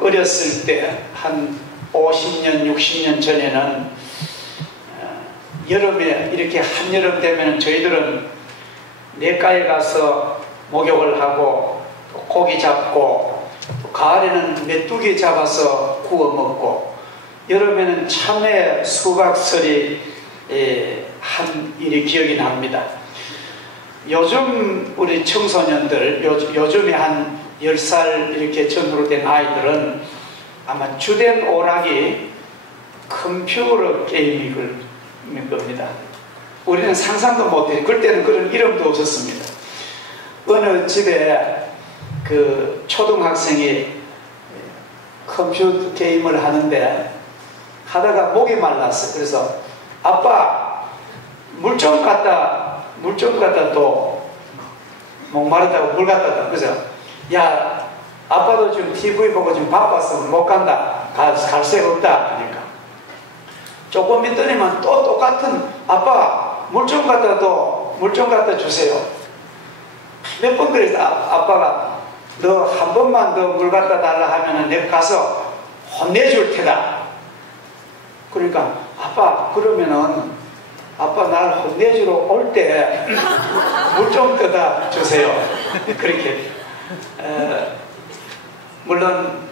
어렸을 때 한 50년, 60년 전에는 여름에 이렇게 한여름 되면 저희들은 냇가에 가서 목욕을 하고 또 고기 잡고 또 가을에는 메뚜기 잡아서 구워 먹고 여름에는 참외 수박설이 한 일이 기억이 납니다. 요즘 우리 청소년들 요즘에 한 10살 이렇게 전후로 된 아이들은 아마 주된 오락이 컴퓨터 게임일 겁니다. 우리는 상상도 못해요. 그때는 그런 이름도 없었습니다. 어느 집에 그 초등학생이 컴퓨터 게임을 하는데 하다가 목이 말랐어요. 그래서 아빠 물 좀 갖다 또 목마르다고 물 갖다 줘. 그래서 야 아빠도 지금 TV 보고 지금 바빠서 못 간다. 갈 새가 없다. 그러니까 조금 있더니만 또 똑같은 아빠 물 좀 갖다 주세요. 몇 번 그랬다. 아빠가 너 한 번만 더 물 갖다 달라 하면은 내가 가서 혼내줄 테다. 그러니까 아빠 그러면은 아빠 날 혼내주러 올 때 물 좀 떠다 주세요. 그렇게 물론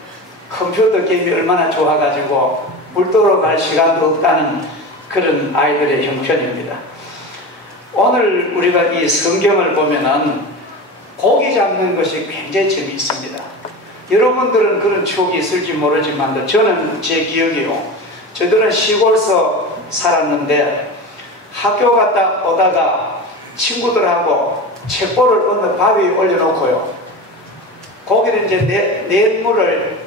컴퓨터 게임이 얼마나 좋아가지고 물 떠러 갈 시간도 없다는 그런 아이들의 형편입니다. 오늘 우리가 이 성경을 보면은 고기 잡는 것이 굉장히 재미있습니다. 여러분들은 그런 추억이 있을지 모르지만 저는 제 기억이요. 저희들은 시골서 살았는데 학교 갔다 오다가 친구들하고 책보를 어느 바위에 올려놓고요. 고기를 이제 냇물을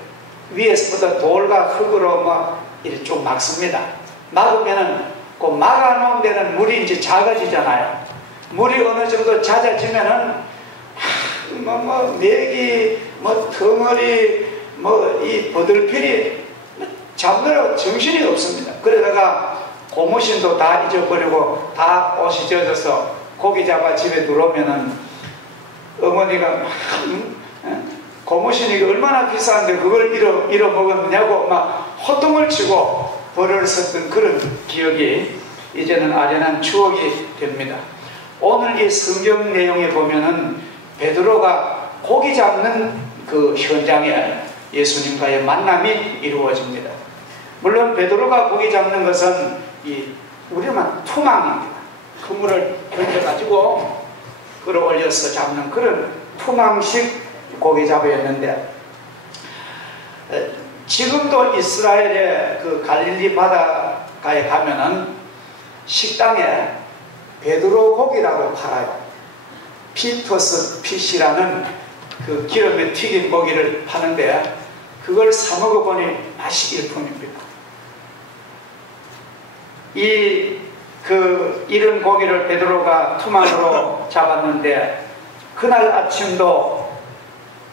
위에서부터 돌과 흙으로 막 이렇게 쭉 막습니다. 막으면은 그 막아놓은 데는 물이 이제 작아지잖아요. 물이 어느 정도 잦아지면은 메기, 덩어리, 이 버들필이 잡느라고 정신이 없습니다. 그러다가 고무신도 다 잊어버리고 다 옷이 젖어서 고기 잡아 집에 들어오면은 어머니가 고무신이 얼마나 비싼데 그걸 잃어먹었느냐고 막 호통을 치고 벌을 썼던 그런 기억이 이제는 아련한 추억이 됩니다. 오늘 이 성경 내용에 보면은 베드로가 고기 잡는 그 현장에 예수님과의 만남이 이루어집니다. 물론 베드로가 고기 잡는 것은 우리만 투망입니다. 그물을 던져가지고 끌어올려서 잡는 그런 투망식 고기 잡이였는데 지금도 이스라엘의 그 갈릴리 바다가에 가면은 식당에 베드로 고기라고 팔아요. 피터스 핏이라는 그 기름에 튀긴 고기를 파는데 그걸 사 먹어보니 맛이 일품입니다. 이런 고기를 베드로가 투망으로 잡았는데 그날 아침도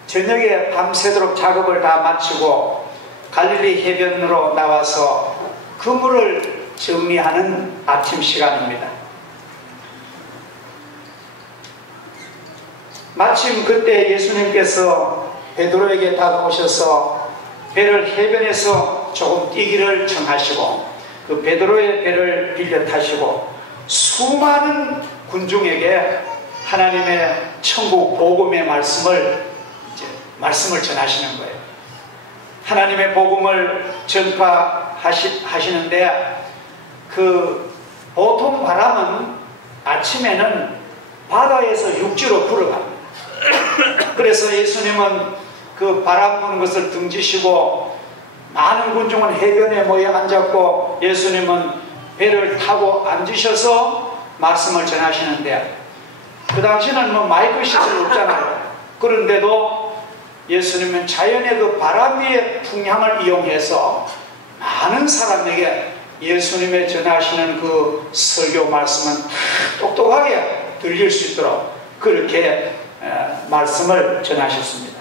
저녁에 밤새도록 작업을 다 마치고 갈릴리 해변으로 나와서 그물을 정리하는 아침 시간입니다. 마침 그때 예수님께서 베드로에게 다가오셔서 배를 해변에서 조금 뛰기를 청하시고 그 베드로의 배를 빌려 타시고 수많은 군중에게 하나님의 천국 복음의 말씀을 전하시는 거예요. 하나님의 복음을 전파하시는데 그 보통 바람은 아침에는 바다에서 육지로 불어갑니다. 그래서 예수님은 그 바람 부는 것을 등지시고 많은 군중은 해변에 모여 앉았고 예수님은 배를 타고 앉으셔서 말씀을 전하시는데 그 당시는 마이크 시설이 없잖아요. 그런데도 예수님은 자연의 그 바람 위의 풍향을 이용해서 많은 사람에게 예수님의 전하시는 그 설교 말씀은 똑똑하게 들릴 수 있도록 그렇게 말씀을 전하셨습니다.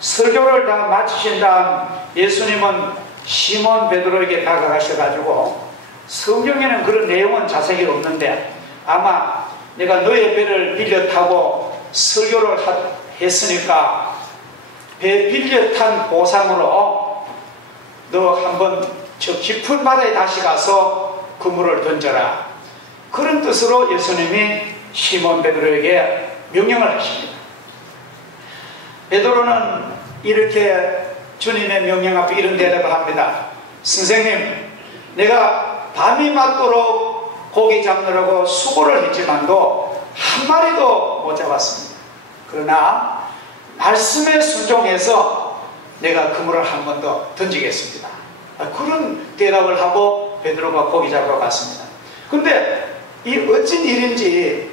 설교를 다 마치신 다음 예수님은 시몬 베드로에게 다가가셔가지고 성경에는 그런 내용은 자세히 없는데 아마 내가 너의 배를 빌려 타고 설교를 했으니까 배 빌려 탄 보상으로 너 한번 저 깊은 바다에 다시 가서 그물을 던져라. 그런 뜻으로 예수님이 시몬 베드로에게 명령을 하십니다. 베드로는 이렇게 주님의 명령 앞에 이런 대답을 합니다. 선생님, 내가 밤이 맞도록 고기 잡느라고 수고를 했지만도 한 마리도 못 잡았습니다. 그러나 말씀에 순종해서 내가 그물을 한 번 더 던지겠습니다. 그런 대답을 하고 베드로가 고기 잡으러 갔습니다. 근데 이 어쩐 일인지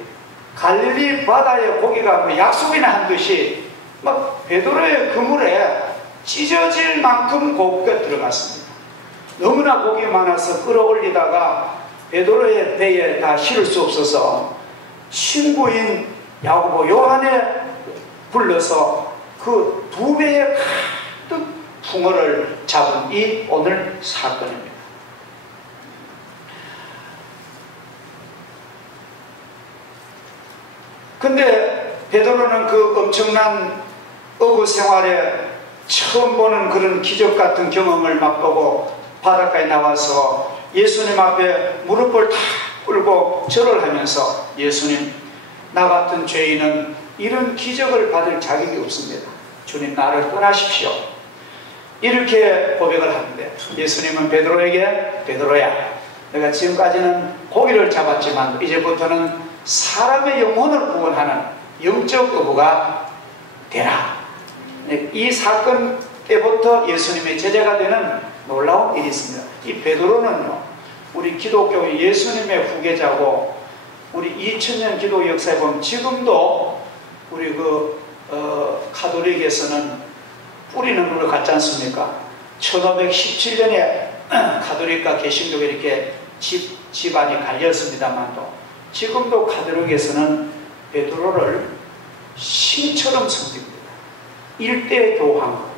갈릴리 바다에 고기가 약속이나 한 듯이 막 베드로의 그물에 찢어질 만큼 고기가 들어갔습니다. 너무나 고기 많아서 끌어올리다가 베드로의 배에 다 실을 수 없어서 친구인 야고보 요한에 불러서 그 2배의 가득 붕어를 잡은 이 오늘 사건입니다. 근데 베드로는 그 엄청난 어부 생활에 처음 보는 그런 기적 같은 경험을 맛보고 바닷가에 나와서 예수님 앞에 무릎을 탁 꿇고 절을 하면서 예수님, 나 같은 죄인은 이런 기적을 받을 자격이 없습니다. 주님, 나를 떠나십시오. 이렇게 고백을 하는데 예수님은 베드로에게 베드로야, 내가 지금까지는 고기를 잡았지만 이제부터는 사람의 영혼을 구원하는 영적 어부가 되라. 이 사건 때부터 예수님의 제자가 되는 놀라운 일이 있습니다. 이 베드로는요, 우리 기독교 예수님의 후계자고 우리 2000년 기도 역사에 보면 지금도 우리 가톨릭에서는 뿌리는 물을 갖지 않습니까? 1517년에 가톨릭과 개신교가 이렇게 집안이 갈렸습니다만도 지금도 가톨릭에서는 베드로를 신처럼 섬깁니다. 일대 교황.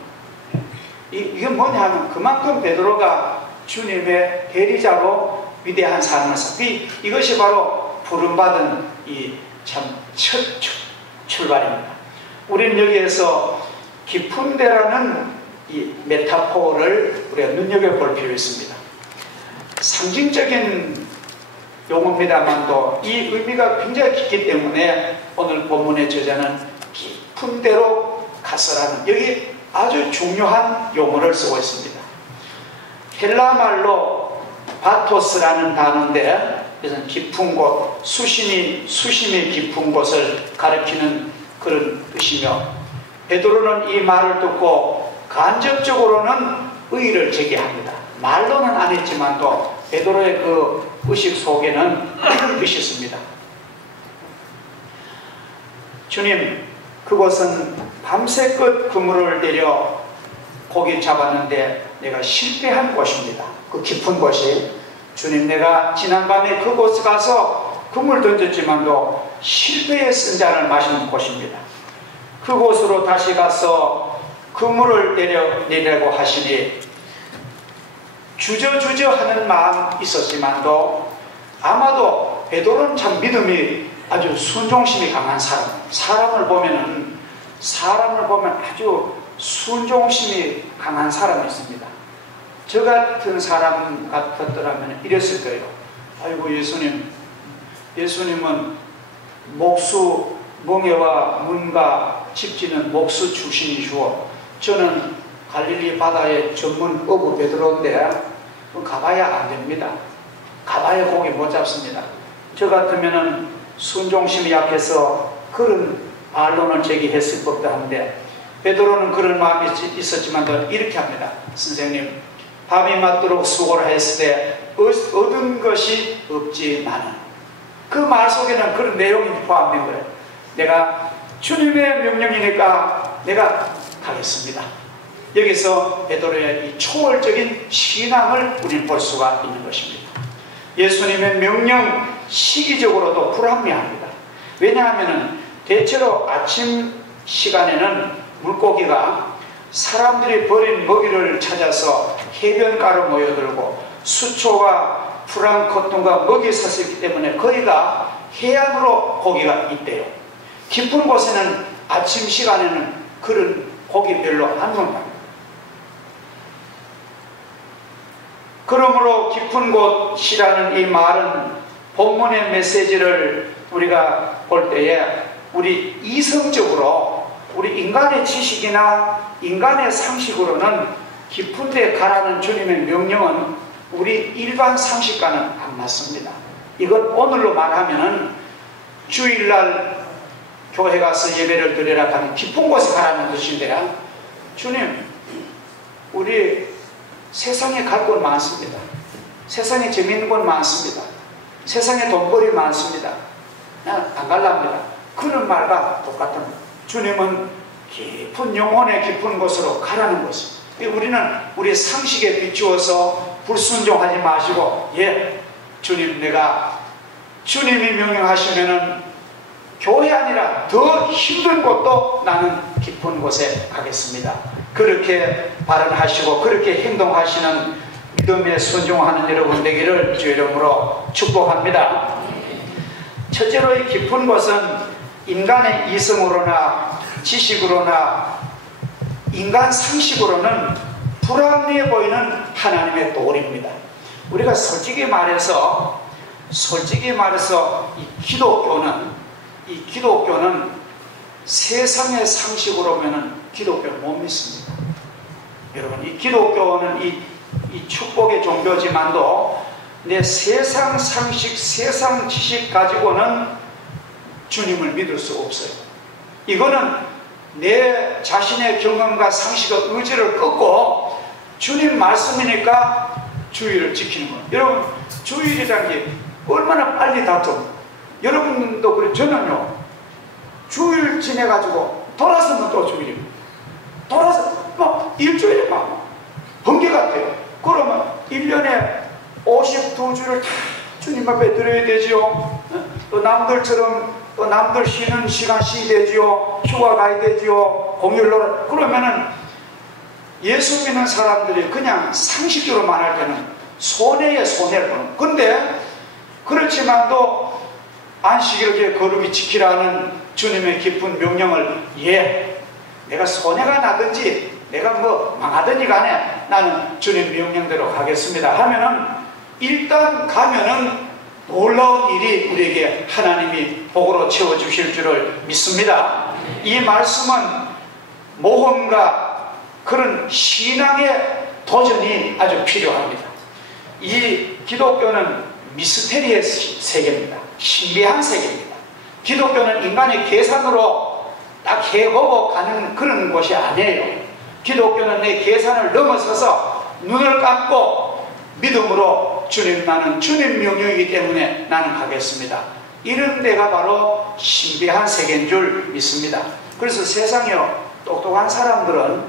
이게 뭐냐 하면 그만큼 베드로가 주님의 대리자로 위대한 사람을 쌓기, 이것이 바로 부름받은 이 참 첫 출발입니다. 우리는 여기에서 깊은 데라는 이 메타포를 우리가 눈여겨볼 필요 있습니다. 상징적인 용어입니다만도 이 의미가 굉장히 깊기 때문에 오늘 본문의 저자는 깊은 데로 가서라는 여기 아주 중요한 용어를 쓰고 있습니다. 헬라 말로 바토스라는 단어인데 그래서 깊은 곳, 수심이 깊은 곳을 가리키는 그런 뜻이며, 베드로는 이 말을 듣고 간접적으로는 의의를 제기합니다. 말로는 안 했지만도 베드로의 그 의식 속에는 이런 뜻이 있습니다. 주님, 그곳은 밤새껏 그물을 내려 고기 잡았는데 내가 실패한 곳입니다. 그 깊은 곳이. 주님, 내가 지난밤에 그곳에 가서 그물 던졌지만도 실패의 쓴 잔을 마시는 곳입니다. 그곳으로 다시 가서 그물을 내려고 하시니 주저주저 하는 마음 있었지만도 아마도 베드로는 참 믿음이 아주 순종심이 강한 사람을 보면 아주 순종심이 강한 사람이 있습니다. 저 같은 사람 같았더라면 이랬을 거예요. 아이고, 예수님은 멍에와 문과 집지는 목수 출신이시오. 저는 갈릴리 바다의 전문 어부 베드로인데 가봐야 안 됩니다. 가봐야 고기 못 잡습니다. 저 같으면은 순종심이 약해서 그런 반론을 제기했을 법도 한데, 베드로는 그런 마음이 있었지만 이렇게 합니다. 선생님, 밤이 맞도록 수고를 했을 때 얻은 것이 없지만은, 그 말 속에는 그런 내용이 포함된 거예요. 내가 주님의 명령이니까 내가 가겠습니다. 여기서 베드로의 이 초월적인 신앙을 우리는 볼 수가 있는 것입니다. 예수님의 명령 시기적으로도 불합리합니다. 왜냐하면 대체로 아침 시간에는 물고기가 사람들이 버린 먹이를 찾아서 해변가로 모여들고 수초와 프랑크톤과 먹이 섰기 때문에 거기가 해안으로 고기가 있대요. 깊은 곳에는 아침 시간에는 그런 복이 별로 안 온다. 그러므로 깊은 곳이라는 이 말은 본문의 메시지를 우리가 볼 때에 우리 이성적으로 우리 인간의 지식이나 인간의 상식으로는 깊은 데 가라는 주님의 명령은 우리 일반 상식과는 안 맞습니다. 이건 오늘로 말하면은 주일날 교회 가서 예배를 드리라 하는 깊은 곳에 가라는 뜻인데요. 주님, 우리 세상에 갈 곳 많습니다. 세상에 재미있는 곳 많습니다. 세상에 돈벌이 많습니다. 안 갈랍니다. 그런 말과 똑같은 거예요. 주님은 깊은 영혼의 깊은 곳으로 가라는 것입니다. 우리는 우리 상식에 비추어서 불순종하지 마시고, 예, 주님, 내가 주님이 명령하시면은 교회 아니라 더 힘든 곳도 나는 깊은 곳에 가겠습니다. 그렇게 발언하시고 그렇게 행동하시는 믿음에 순종하는 여러분 되기를 주의 이름으로 축복합니다. 첫째로 이 깊은 곳은 인간의 이성으로나 지식으로나 인간 상식으로는 불합리해 보이는 하나님의 도리입니다. 우리가 솔직히 말해서 이 기독교는 세상의 상식으로면은 기독교는 못 믿습니다. 여러분, 이 기독교는 이 축복의 종교지만도 내 세상 상식, 세상 지식 가지고는 주님을 믿을 수 없어요. 이거는 내 자신의 경험과 상식과 의지를 꺾고 주님 말씀이니까 주의를 지키는 거예요. 여러분, 주일이라는 게 얼마나 빨리 다투고, 여러분도 그래. 저는요, 주일 지내가지고 돌아서면 또 주일입니다. 돌아서 막 일주일에 막 번개 같아요. 그러면 1년에 52주를 다 주님 앞에 드려야 되지요. 또 남들처럼 또 남들 쉬는 시간 쉬야 되지요. 휴가 가야 되지요. 공휴일로. 그러면은 예수 믿는 사람들이 그냥 상식적으로 말할 때는 손해에 손해를 보는. 근데 그렇지만도 안식일에 거룩히 지키라는 주님의 깊은 명령을, 예, 내가 손해가 나든지 내가 뭐 망하든지 간에 나는 주님 명령대로 가겠습니다 하면은, 일단 가면은 놀라운 일이 우리에게 하나님이 복으로 채워주실 줄을 믿습니다. 이 말씀은 모험과 그런 신앙의 도전이 아주 필요합니다. 이 기독교는 미스테리의 세계입니다. 신비한 세계입니다. 기독교는 인간의 계산으로 딱 해보고 가는 그런 곳이 아니에요. 기독교는 내 계산을 넘어서서 눈을 감고 믿음으로 주님, 나는 주님 명령이기 때문에 나는 가겠습니다. 이런 데가 바로 신비한 세계인 줄 믿습니다. 그래서 세상에요, 똑똑한 사람들은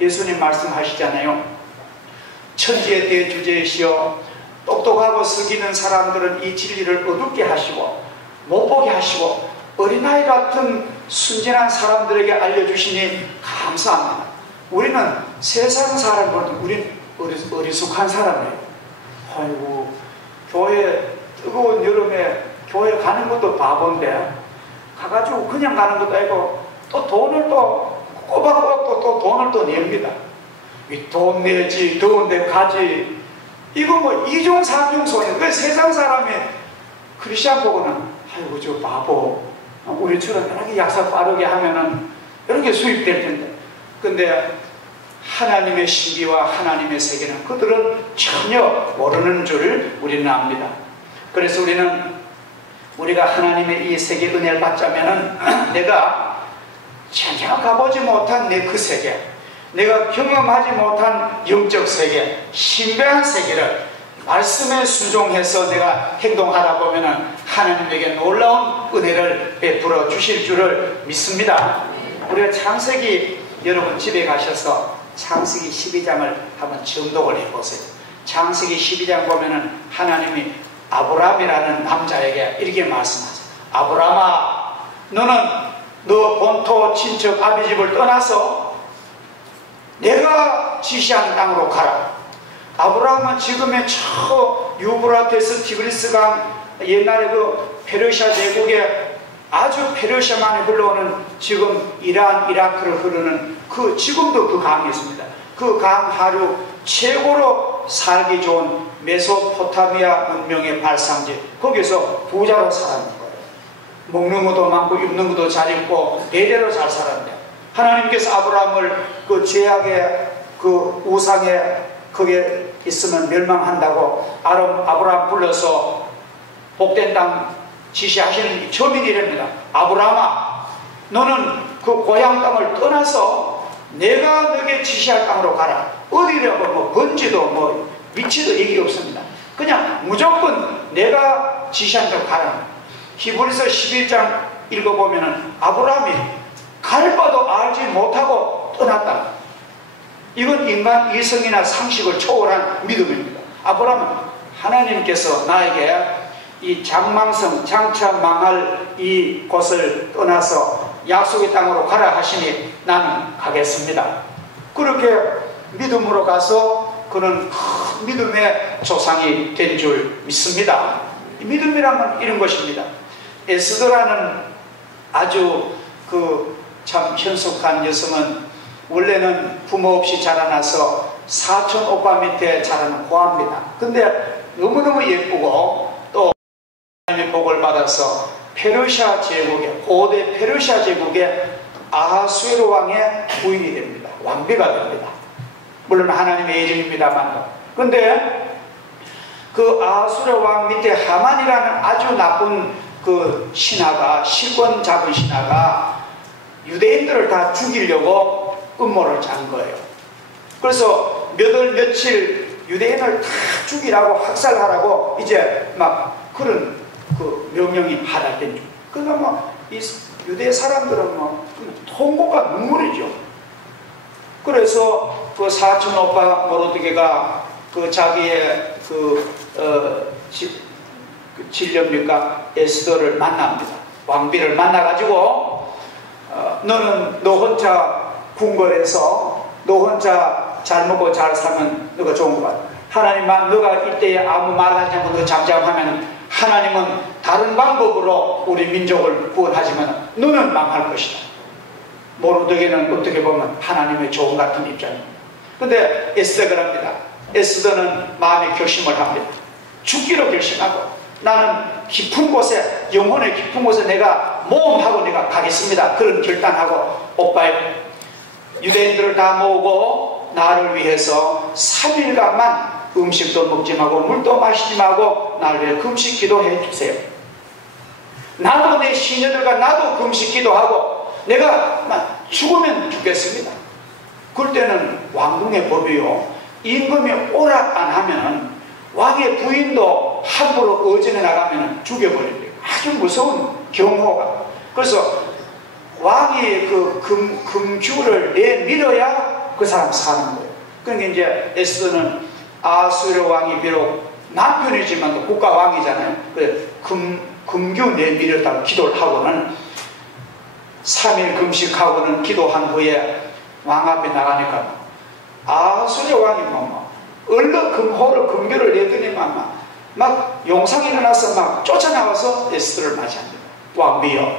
예수님 말씀하시잖아요. 천지의 대주제이시여, 똑똑하고 슬기는 사람들은 이 진리를 어둡게 하시고 못 보게 하시고 어린아이 같은 순진한 사람들에게 알려주시니 감사합니다. 우리는 세상 사람보다 우린 어리숙한 사람이에요. 아이고, 교회 뜨거운 여름에 교회 가는 것도 바본데 가가지고 그냥 가는 것도 아니고 또 돈을 또 꼬박꼬박 또 돈을 또 냅니다. 이 돈 내지 더운데 가지, 이거 뭐 이중 삼중 손해. 왜 세상 사람이 크리스찬 보고는 아이고 저 바보, 우리처럼 이렇게 약사 빠르게 하면은 이렇게 수입될 텐데. 근데 하나님의 신비와 하나님의 세계는 그들은 전혀 모르는 줄 우리는 압니다. 그래서 우리가 하나님의 이 세계 은혜를 받자면은 내가 전혀 가보지 못한 내 그 세계, 내가 경험하지 못한 영적 세계, 신비한 세계를 말씀에 순종해서 내가 행동하다 보면은 하나님에게 놀라운 은혜를 베풀어 주실 줄을 믿습니다. 우리가 창세기, 여러분 집에 가셔서 창세기 12장을 한번 정독을 해보세요. 창세기 12장 보면은 하나님이 아브람이라는 남자에게 이렇게 말씀하세요. 아브람아, 너는 너 본토 친척 아비집을 떠나서 내가 지시하는 땅으로 가라. 아브라함은 지금의 저 유브라테스 티그리스강, 옛날에 그 페르시아 제국의 아주 페르시아만에 흘러오는 지금 이란, 이라크를 흐르는 지금도 그 강이 있습니다. 그 강 하류 최고로 살기 좋은 메소포타미아 문명의 발상지, 거기서 부자로 살았는 거예요. 먹는 것도 많고 입는 것도 잘 입고 대대로 잘 살았는데, 하나님께서 아브라함을 그 죄악의 그 우상에 거기에 있으면 멸망한다고 아브라함 불러서 복된 땅 지시하시는 저민이랍니다. 아브라함아, 너는 그 고향 땅을 떠나서 내가 너에게 지시할 땅으로 가라. 어디라고 뭐 번지도 뭐 위치도 얘기 없습니다. 그냥 무조건 내가 지시한 대로 가라. 히브리서 11장 읽어보면은 아브라함이 갈 바도 알지 못하고 떠났다. 이건 인간 이성이나 상식을 초월한 믿음입니다. 아브라함은 하나님께서 나에게 이 장망성, 장차 망할 이 곳을 떠나서 약속의 땅으로 가라 하시니 나는 가겠습니다. 그렇게 믿음으로 가서 그는 큰 믿음의 조상이 된 줄 믿습니다. 믿음이라면 이런 것입니다. 에스더라는 아주 참 현숙한 여성은 원래는 부모 없이 자라나서 사촌 오빠 밑에 자라는 고아입니다. 근데 너무너무 예쁘고 또 하나님의 복을 받아서 페르시아 제국의, 고대 페르시아 제국의 아하수에로 왕의 부인이 됩니다. 왕비가 됩니다. 물론 하나님의 예정입니다만. 근데 그 아하수에로 왕 밑에 하만이라는 아주 나쁜 그 신하가, 실권 잡은 신하가 유대인들을 다 죽이려고 음모를 짠 거예요. 그래서 몇 월 며칠 유대인을 다 죽이라고 학살하라고 이제 막 그런 그 명령이 하달된 중. 그러니까 뭐 이 유대 사람들은 뭐 통곡과 눈물이죠. 그래서 그 사촌 오빠 모르드게가 그 자기의 진료입니까 에스더를 만납니다. 왕비를 만나가지고 너는 너 혼자 궁궐에서 너 혼자 잘 먹고 잘 살면 너가 좋은 것 같아. 하나님만 너가 이때에 아무 말하지 않고 너 잠잠하면 하나님은 다른 방법으로 우리 민족을 구원하지만 너는 망할 것이다. 모르드게는 어떻게 보면 하나님의 조언 같은 입장입니다. 근데 에스더가 합니다. 에스더는 마음의 결심을 합니다. 죽기로 결심하고 나는 깊은 곳에, 영혼의 깊은 곳에 내가 모험하고 내가 가겠습니다. 그런 결단하고 오빠의 유대인들을 다 모으고 나를 위해서 3일간만 음식도 먹지 말고 물도 마시지 말고 나를 위해 금식 기도해 주세요. 나도 내 시녀들과 나도 금식 기도하고 내가 죽으면 죽겠습니다. 그럴 때는 왕궁의 법이요, 임금이 오락 안 하면 왕의 부인도 함부로 어진해 나가면 죽여버린대요. 아주 무서운 경호가. 그래서 왕이 그 금주를 내밀어야 그 사람 사는 거예요. 그러니까 이제 에스더는 아수르 왕이 비록 남편이지만 국가 왕이잖아요. 금규 내밀었다고 기도를 하고는 3일 금식하고는 기도한 후에 왕 앞에 나가니까 아수르 왕이 얼른 금규를 내더니만 막 용상이 일어나서 막 쫓아나와서 에스더를 맞이합니다. 왕비여,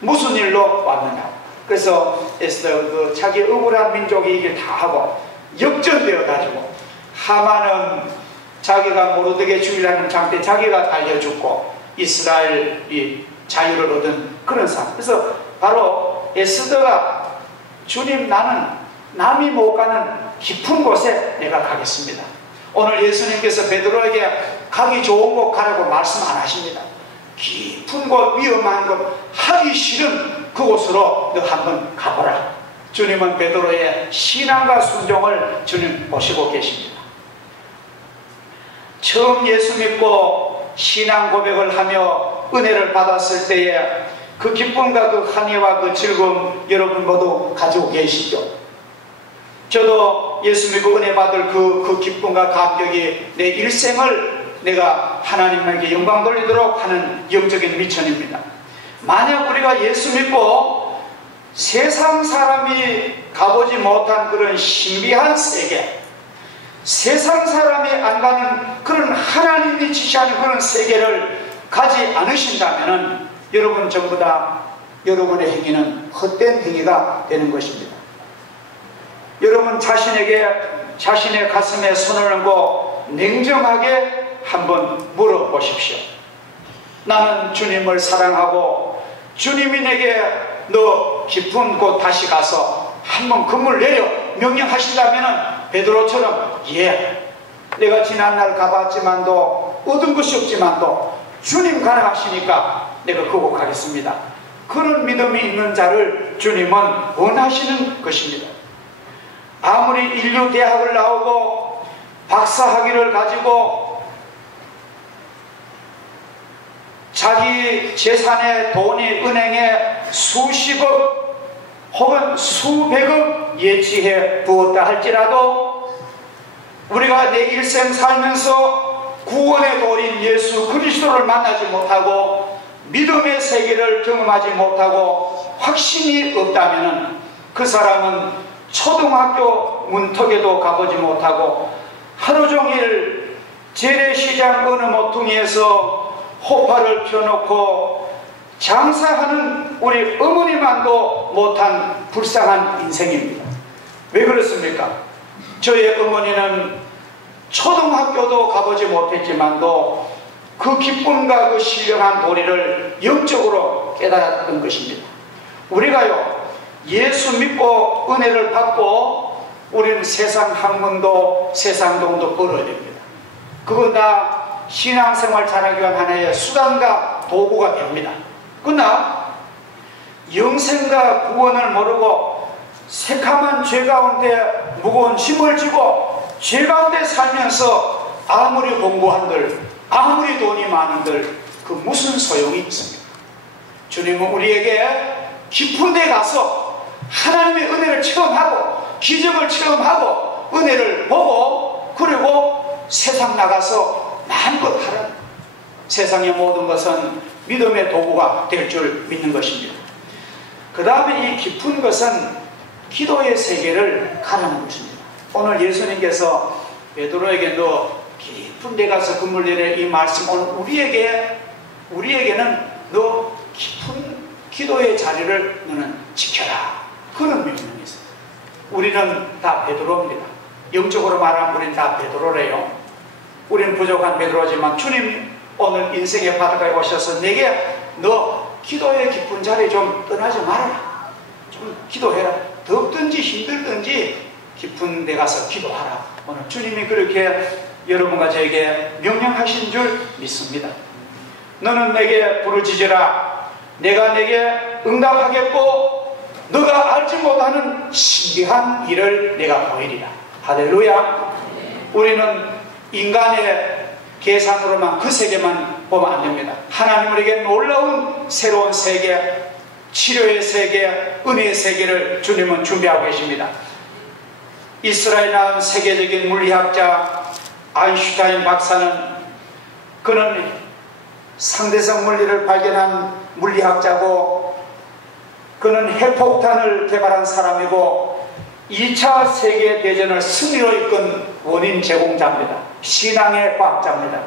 무슨 일로 왔느냐. 그래서 에스더 자기 억울한 민족이 이길 다 하고 역전되어 가지고 하만은 자기가 모르드게 죽이라는 장때 자기가 달려 죽고 이스라엘이 자유를 얻은 그런 삶. 그래서 바로 에스더가 주님, 나는 남이 못 가는 깊은 곳에 내가 가겠습니다. 오늘 예수님께서 베드로에게 가기 좋은 곳 가라고 말씀 안 하십니다. 깊은 곳, 위험한 곳, 하기 싫은 그곳으로 너 한번 가보라. 주님은 베드로의 신앙과 순종을 주님 보시고 계십니다. 처음 예수 믿고 신앙 고백을 하며 은혜를 받았을 때에 그 기쁨과 그 환희와 그 즐거움 여러분 모두 가지고 계시죠? 저도 예수 믿고 은혜 받을 그 기쁨과 감격이 내 일생을 내가 하나님에게 영광 돌리도록 하는 영적인 미천입니다. 만약 우리가 예수 믿고 세상 사람이 가보지 못한 그런 신비한 세계, 세상 사람이 안 가는 그런 하나님이 지시하는 그런 세계를 가지 않으신다면 여러분 전부 다 여러분의 행위는 헛된 행위가 되는 것입니다. 여러분 자신의 가슴에 손을 얹고 냉정하게 한번 물어보십시오. 나는 주님을 사랑하고 주님이 내게 너 깊은 곳 다시 가서 한번 그물 내려 명령하신다면 베드로처럼 예, 내가 지난날 가봤지만도 얻은 것이 없지만도 주님 가능하시니까 내가 그곳 가겠습니다. 그런 믿음이 있는 자를 주님은 원하시는 것입니다. 아무리 인류 대학을 나오고 박사학위를 가지고 자기 재산의 돈이 은행에 수십억 혹은 수백억 예치해 부었다 할지라도 우리가 내 일생 살면서 구원의 도인 예수 그리스도를 만나지 못하고 믿음의 세계를 경험하지 못하고 확신이 없다면 그 사람은 초등학교 문턱에도 가보지 못하고 하루 종일 재래시장 어느 모퉁이에서 호파를 펴놓고 장사하는 우리 어머니만도 못한 불쌍한 인생입니다. 왜 그렇습니까? 저의 어머니는 초등학교도 가보지 못했지만도 그 기쁨과 그 신령한 도리를 영적으로 깨달았던 것입니다. 우리가요, 예수 믿고 은혜를 받고 우리는 세상 학문도 세상 돈도 벌어야 됩니다. 그건 다 신앙생활 잘하기 위한 하나의 수단과 도구가 됩니다. 그러나 영생과 구원을 모르고 새카만 죄 가운데 무거운 짐을 지고 죄 가운데 살면서 아무리 공부한들 아무리 돈이 많은들 그 무슨 소용이 있습니까? 주님은 우리에게 깊은 데 가서 하나님의 은혜를 체험하고 기적을 체험하고 은혜를 보고 그리고 세상 나가서 마음껏 하라. 세상의 모든 것은 믿음의 도구가 될 줄 믿는 것입니다. 그 다음에 이 깊은 것은 기도의 세계를 가라는 것입니다. 오늘 예수님께서 베드로에게 너 깊은 데 가서 그물 내려 이 말씀 오늘 우리에게는 너 깊은 기도의 자리를 너는 지켜라. 그런 명령이 있어요. 우리는 다 베드로입니다. 영적으로 말하면 우리는 다 베드로래요. 우리는 부족한 베드로지만 주님 오늘 인생의 바닷가에 오셔서 내게 너 기도의 깊은 자리 좀 떠나지 말아라. 좀 기도해라. 덥든지 힘들든지 깊은 데 가서 기도하라. 오늘 주님이 그렇게 여러분과 저에게 명령하신 줄 믿습니다. 너는 내게 부르짖으라. 내가 내게 응답하겠고 너가 알지 못하는 신비한 일을 내가 보이리라. 할렐루야. 우리는 인간의 계산으로만 그 세계만 보면 안 됩니다. 하나님 우리에게 놀라운 새로운 세계, 치료의 세계, 은혜의 세계를 주님은 준비하고 계십니다. 이스라엘 나온 세계적인 물리학자 아인슈타인 박사는 그는 상대성 물리를 발견한 물리학자고 그는 핵폭탄을 개발한 사람이고 2차 세계대전을 승리로 이끈 원인 제공자입니다. 신앙의 과학자입니다.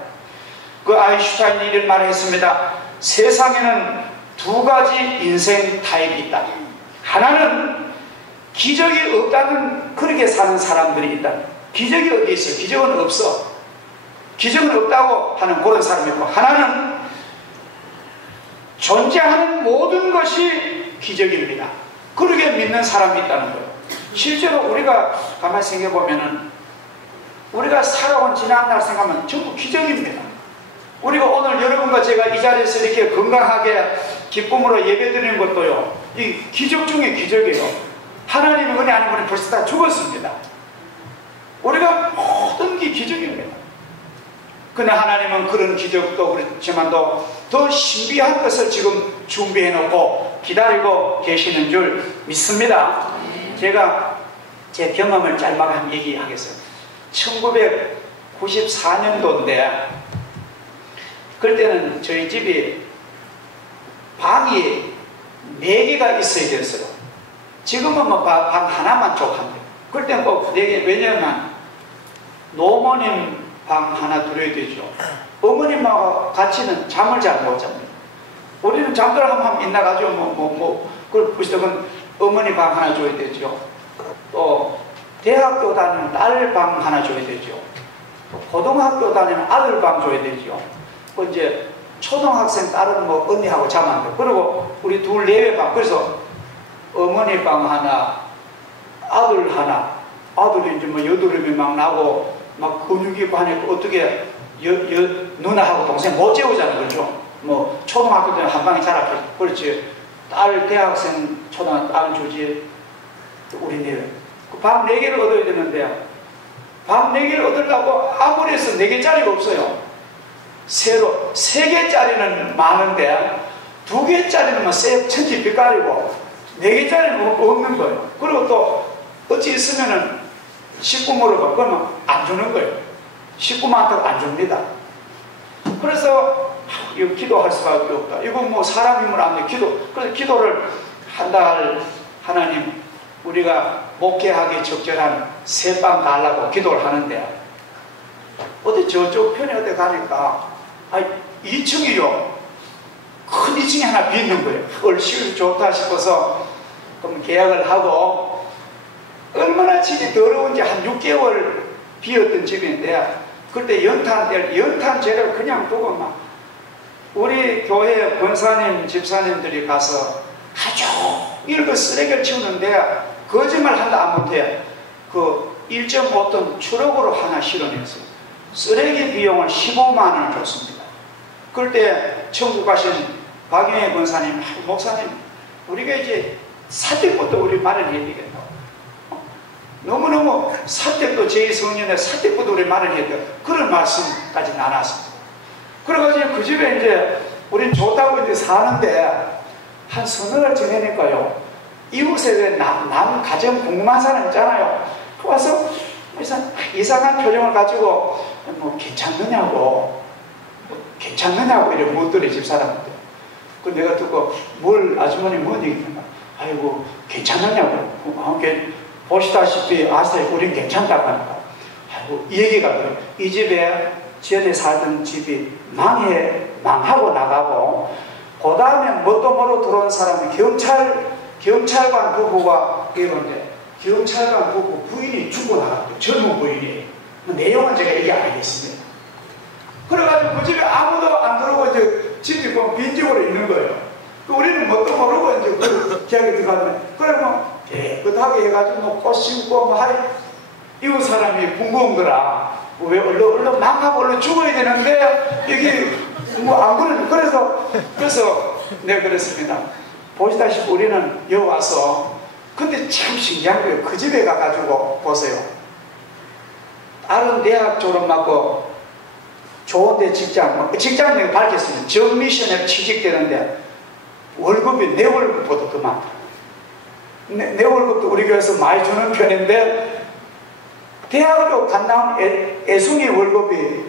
그 아인슈타인이 이런 말을 했습니다. 세상에는 두 가지 인생 타입이 있다. 하나는 기적이 없다는 그렇게 사는 사람들이 있다. 기적이 어디 있어요? 기적은 없어. 기적은 없다고 하는 그런 사람이 있고 하나는 존재하는 모든 것이 기적입니다. 그렇게 믿는 사람이 있다는 거예요. 실제로 우리가 가만히 생각해보면은 우리가 살아온 지난날 생각하면 전부 기적입니다. 우리가 오늘 여러분과 제가 이 자리에서 이렇게 건강하게 기쁨으로 예배드리는 것도요, 이 기적 중에 기적이에요. 하나님의 은혜 아닌 분이 벌써 다 죽었습니다. 우리가 모든 게 기적입니다. 그러나 하나님은 그런 기적도 그렇지만도 더 신비한 것을 지금 준비해 놓고 기다리고 계시는 줄 믿습니다. 제가 제 경험을 짤막한 얘기하겠어요. 1994년도인데 그때는 저희 집이 방이 4개가 있어야 됐어요. 지금은 뭐 방 하나만 족합니다. 그때는 꼭 4개, 왜냐면 노모님 방 하나 들어야 되죠. 어머님하고 같이는 잠을 잘 못 잡니다. 우리는 잠들어가면 있나가지고 그걸 부시던 어머니 방 하나 줘야 되죠. 또 대학교 다니는 딸 방 하나 줘야 되죠. 고등학교 다니는 아들 방 줘야 되죠. 그 이제 초등학생 딸은 뭐 언니하고 자면 안 돼. 그리고 우리 둘 내외 방. 그래서 어머니 방 하나, 아들 하나. 아들이 이제 뭐 여드름이 막 나고 막 근육이 있고 하니까 어떻게 누나하고 동생 못 재우잖아요. 그렇죠? 뭐 초등학교 때는 한 방에 자랐겠죠. 그렇지. 딸 대학생 초등학교 딸 주지. 우리 내외. 방 4개를 얻어야 되는데 방 4개를 얻으려고 아무리 해서 4개짜리가 없어요. 새로 3개짜리는 많은데 2개짜리는 천지 빛깔이고 4개짜리는 없는 거예요. 그리고 또 어찌 있으면은 식구 물어봐. 그러면 안 주는 거예요. 식구 많다고 안 줍니다. 그래서 이거 기도할 수밖에 없다. 이건 뭐 사람 힘을 안 돼. 그래서 기도를 한 달 하나님 우리가 목회하기 적절한 새 방 달라고 기도를 하는데 어디 저쪽 편에 어디 가니까 2층이요. 큰 2층이 하나 비있는 거예요. 얼씨구 좋다 싶어서 그럼 계약을 하고 얼마나 집이 더러운지 한 6개월 비었던 집인데 그때 연탄 재료 그냥 두고 막 우리 교회 권사님 집사님들이 가서 아주 일그 쓰레기를 치우는데 거짓말 한다 못해 그 1.5톤 트럭으로 하나 실어냈어요. 쓰레기 비용을 15만 원을 줬습니다. 그럴 때 천국 가신 박영애 권사님, 목사님 우리가 이제 사택부터 우리 마련해야 되겠다. 너무너무 사택도 제2성년에 사택부터 우리 마련해야 돼. 그런 말씀까지 나눴습니다. 그래가지고 그 집에 이제 우린 좋다고 이제 사는데 한 서너 달 지내니까요. 이웃에 왜 남 가정 궁금한 사람 있잖아요. 그 와서 이상한 표정을 가지고 뭐 괜찮느냐고 이렇게 묻더래 집사람한테. 그 내가 듣고 뭘 아주머니 뭔 얘기했나? 아이고 괜찮느냐고. 보시다시피 아세요. 우린 괜찮다고 하니까. 아이고 이 얘기가 그래. 이 집에 전에 살던 집이 망하고 나가고 그 다음에 뭣도 모르고 들어온 사람이 경찰관 부부가 이런데 경찰관 부부 부인이 죽고 나갔대요. 젊은 부인이. 내용은 제가 얘기 안 하겠습니다. 그래가지고 그 집에 아무도 안 들어오고 이제 집이 빈집으로 있는 거예요. 우리는 뭣도 모르고 이제 그 계약이 들어갔는데 그러면 깨끗하게 해가지고 뭐 꽃 심고 뭐 하니 이웃 사람이 궁금한 거라. 왜 얼른 망하고 얼른 죽어야 되는데 이게 뭐 안 그러는. 그래서 내가 그랬습니다. 보시다시피 우리는 여기 와서 근데 참 신기한 거예요. 그 집에 가가지고 보세요. 다른 대학 졸업 맞고 좋은데 직장 내가 밝혔습니다. 전 미션에 취직되는데 월급이 내 월급보다 더 많다. 내 월급도 우리 교회에서 많이 주는 편인데 대학교 간 다음 애송이 월급이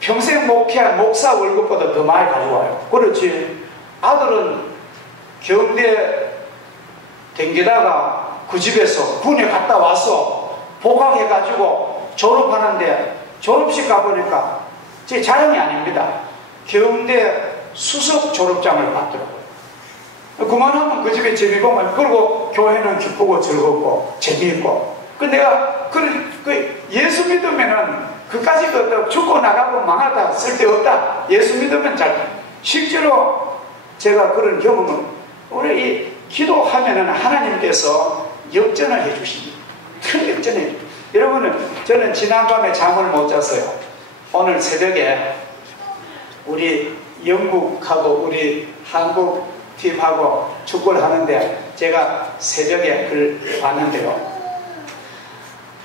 평생 목회한 목사 월급보다 더 많이 가져와요. 그렇지. 아들은 경대 댕기다가 그 집에서 군에 갔다 와서 복학해가지고 졸업하는데 졸업식 가보니까 제 자랑이 아닙니다. 경대 수석 졸업장을 받더라고요. 그만하면 그 집에 재미보면 그리고 교회는 기쁘고 즐겁고 재미있고 내가 예수 믿으면은 그까지 죽고 나가고 망하다 쓸데없다. 예수 믿으면 실제로 제가 그런 경험은 우리 이 기도하면은 하나님께서 역전을 해주십니다. 큰 역전을. 여러분은 저는 지난밤에 잠을 못 잤어요. 오늘 새벽에 우리 영국하고 우리 한국 팀하고 축구를 하는데 제가 새벽에 그걸 봤는데요.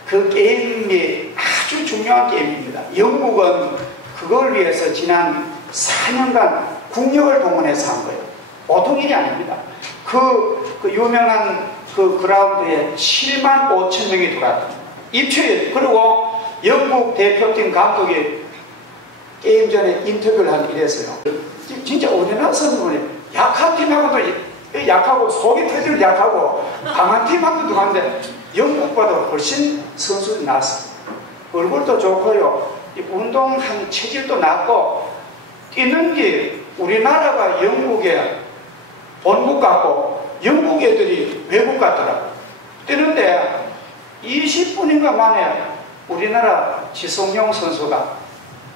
그 게임이 아주 중요한 게임입니다. 영국은 그걸 위해서 지난 4년간 국력을 동원해서 한 거예요. 보통 일이 아닙니다. 그 유명한 그 그라운드에 7만 5천 명이 들어왔답니다. 입출이. 그리고 영국 대표팀 감독이 게임 전에 인터뷰를 하는 이랬어요. 진짜 우리나라 선수는 약한 팀하고도 약하고 속이 터질 약하고 강한 팀하고도 강한데 영국보다 훨씬 선수들이 낫습니다. 얼굴도 좋고요. 운동한 체질도 낮고 뛰는 게 우리나라가 영국의 본국 같고 영국 애들이 외국 같더라고. 그런데 20분인가 만에 우리나라 지성용 선수가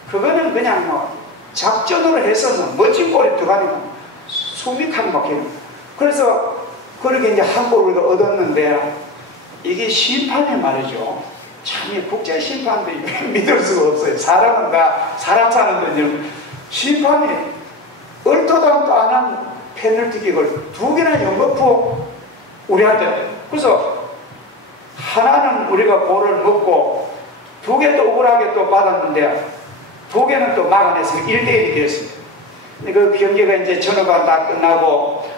그거는 그냥 뭐 작전으로 해서 뭐 멋진 골이 들어가니까 수비칸 막히는. 그래서 그렇게 이제 한 골을 얻었는데 이게 심판이 말이죠. 참 이 국제 심판도 믿을 수가 없어요. 사람은 다 사람 사는 거죠. 심판이 얼토당도 안 한 페널티킥을 2개나 연거푸 우리한테. 그래서 하나는 우리가 골을 먹고 2개 또 억울하게 또 받았는데 2개는 또 막아내서 1대1이 되었습니다. 그 경기가 이제 전후반 다 끝나고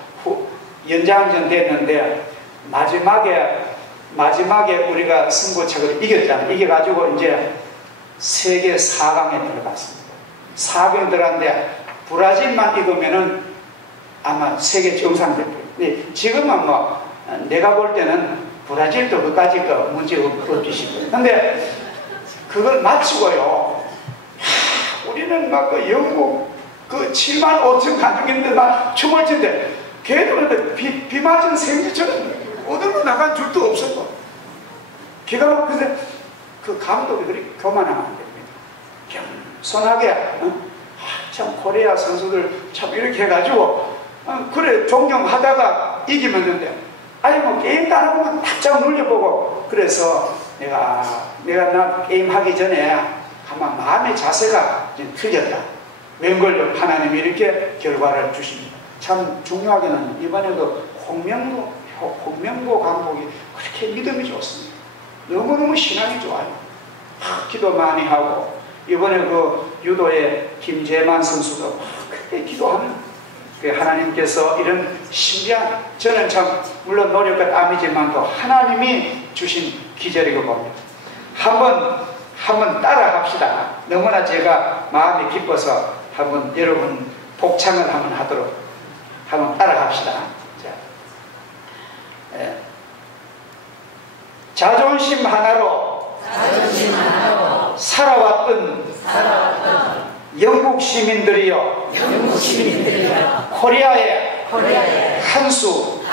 연장전 됐는데 마지막에 우리가 승부차를 이겼잖아요. 이겨가지고 이제 세계 4강에 들어갔습니다. 4강 들어갔는데 브라질만 이기면은 아마 세계 정상대표. 지금은 뭐 내가 볼 때는 브라질도 그까지 문제 없으시고요. 근데 그걸 마치고요. 우리는 막 그 영국 그 7만 5천 관중인데 막 춤을 추는데 걔들은 비 맞은 생쥐처럼 어디로 나간 줄도 없었고 기가 막히는데 그 감독이 그렇게 교만하면 안 됩니다. 겸손하게 참 코리아 선수들 참 이렇게 해가지고 그래 존경하다가 이기면 되는데 아니 뭐 게임 따라보면 바짝 눌려보고 그래서 내가 게임 하기 전에 아마 마음의 자세가 좀 틀렸다. 웬걸요? 하나님이 이렇게 결과를 주십니다. 참 중요하게는 이번에 그 홍명보 감독이 그렇게 믿음이 좋습니다. 너무너무 신앙이 좋아요. 기도 많이 하고 이번에 그 유도의 김재만 선수도 그렇게 기도하는 하나님께서 이런 신비한 저는 참 물론 노력과 땀이지만 또 하나님이 주신 기절이고 봅니다. 한번 따라갑시다. 너무나 제가 마음이 기뻐서 한번 여러분 복창을 한번 하도록 한번 따라갑시다. 자존심 하나로 살아왔던 영국 시민들이여 코리아의 한 수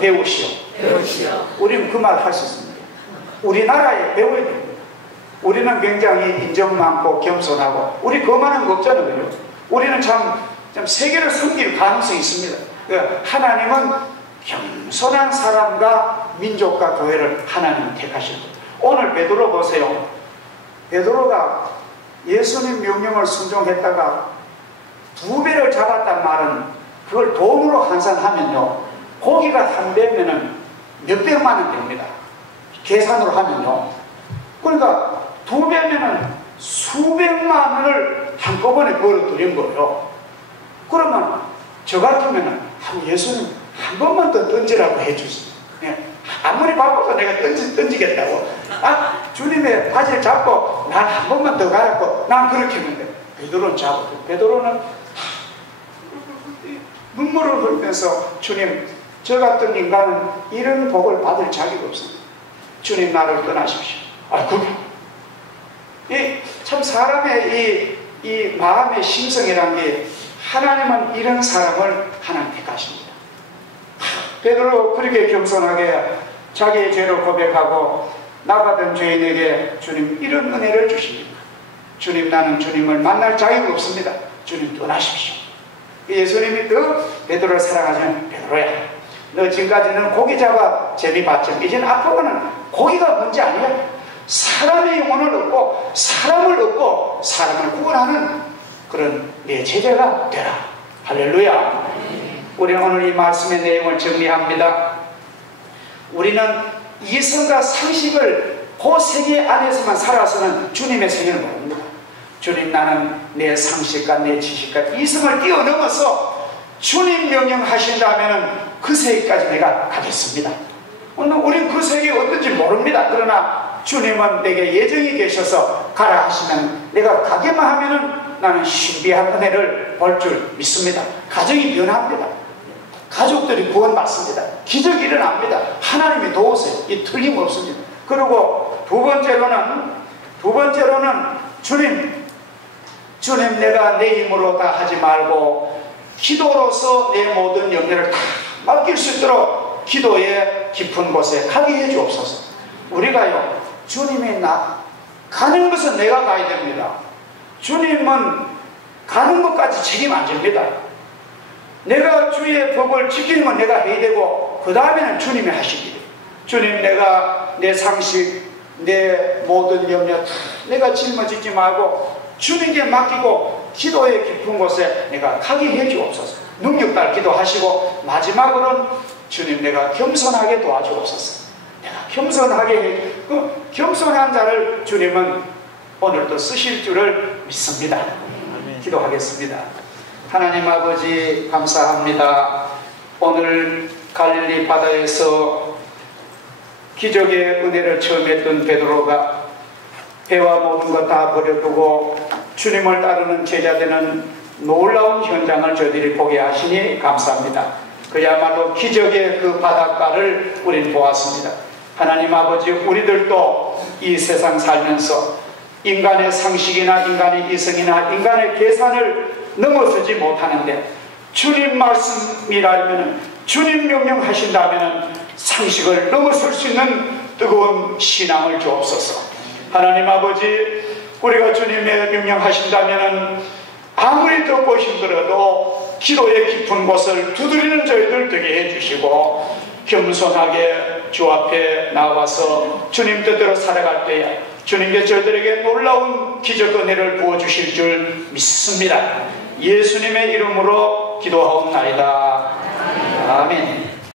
배우시오. 우리는 그 말을 할 수 있습니다. 우리나라에 배워야 됩니다. 우리는 굉장히 인정 많고 겸손하고 우리 그만한 거 없잖아요. 우리는 참 세계를 섬길 가능성이 있습니다. 하나님은 겸손한 사람과 민족과 교회를 하나님은 택하실 거예요. 오늘 베드로 보세요. 베드로가 예수님 명령을 순종했다가 2배를 잡았단 말은 그걸 돈으로 환산하면요 고기가 한 배면은 몇백만 원 됩니다. 계산으로 하면요. 그러니까 2배면은 수백만 원을 한꺼번에 벌어들인 거예요. 그러면 저 같으면은 예수님 한 번만 더 던지라고 해주세요. 아무리 바빠도 내가 던지겠다고. 주님의 바지를 잡고 난 한 번만 더 가라고 난 그렇게 했는데 베드로는 잡아도 베드로는 눈물을 흘리면서 주님 저 같은 인간은 이런 복을 받을 자격이 없습니다. 주님 나를 떠나십시오. 참 사람의 이 마음의 심성이란 게 하나님은 이런 사람을 하나님 택하십니다. 베드로 그렇게 겸손하게 자기의 죄를 고백하고 나받은 죄인에게 주님 이런 은혜를 주십니다. 주님 나는 주님을 만날 자격이 없습니다. 주님 떠나십시오. 예수님이 또 베드로를 사랑하시는 베드로야 너 지금까지는 고기 잡아 재미 봤지만 이제는 앞으로는 고기가 뭔지 아니야. 사람의 영혼을 얻고 사람을 얻고 사람을 구원하는 그런 내 제자가 되라. 할렐루야. 우리는 오늘 이 말씀의 내용을 정리합니다. 우리는 이성과 상식을 그 세계 안에서만 살아서는 주님의 세계를 모릅니다. 주님 나는 내 상식과 내 지식과 이성을 뛰어넘어서 주님 명령하신다면 그 세계까지 내가 가겠습니다. 오늘 우리는 그 세계가 어떤지 모릅니다. 그러나 주님은 내게 예정이 계셔서 가라 하시면 내가 가기만 하면은 나는 신비한 은혜를 볼 줄 믿습니다. 가정이 변합니다. 가족들이 구원받습니다. 기적이 일어납니다. 하나님이 도우세요. 이 틀림없습니다. 그리고 두 번째로는 주님 내가 내 힘으로 다 하지 말고 기도로서 내 모든 염려를 다 맡길 수 있도록 기도의 깊은 곳에 가게 해 주옵소서. 우리가요, 주님이 가는 것은 내가 가야 됩니다. 주님은 가는 것까지 책임 안 집니다. 내가 주의 법을 지키는 건 내가 해야 되고, 그 다음에는 주님이 하시기를. 주님, 내가 내 상식, 내 모든 염려 다 내가 짊어지지 말고 주님께 맡기고 기도의 깊은 곳에 내가 가게 해 주옵소서. 능력달 기도하시고 마지막으로는 주님, 내가 겸손하게 도와주옵소서. 내가 겸손하게 겸손한 자를 주님은 오늘도 쓰실 줄을 믿습니다. 기도하겠습니다. 하나님 아버지, 감사합니다. 오늘 갈릴리 바다에서 기적의 은혜를 처음 했던 베드로가 배와 모든 것 다 버려두고 주님을 따르는 제자 되는 놀라운 현장을 저희들이 보게 하시니 감사합니다. 그야말로 기적의 그 바닷가를 우린 보았습니다. 하나님 아버지, 우리들도 이 세상 살면서 인간의 상식이나 인간의 이성이나 인간의 계산을 넘어서지 못하는데, 주님 말씀이라면, 주님 명령하신다면 상식을 넘어설 수 있는 뜨거운 신앙을 주옵소서. 하나님 아버지, 우리가 주님의 명령하신다면 아무리 덥고 힘들어도 기도의 깊은 곳을 두드리는 저희들 되게 해주시고, 겸손하게 주 앞에 나와서 주님 뜻대로 살아갈 때에 주님께 저희들에게 놀라운 기적 은혜를 부어주실 줄 믿습니다. 예수님의 이름으로 기도하옵나이다. 아멘.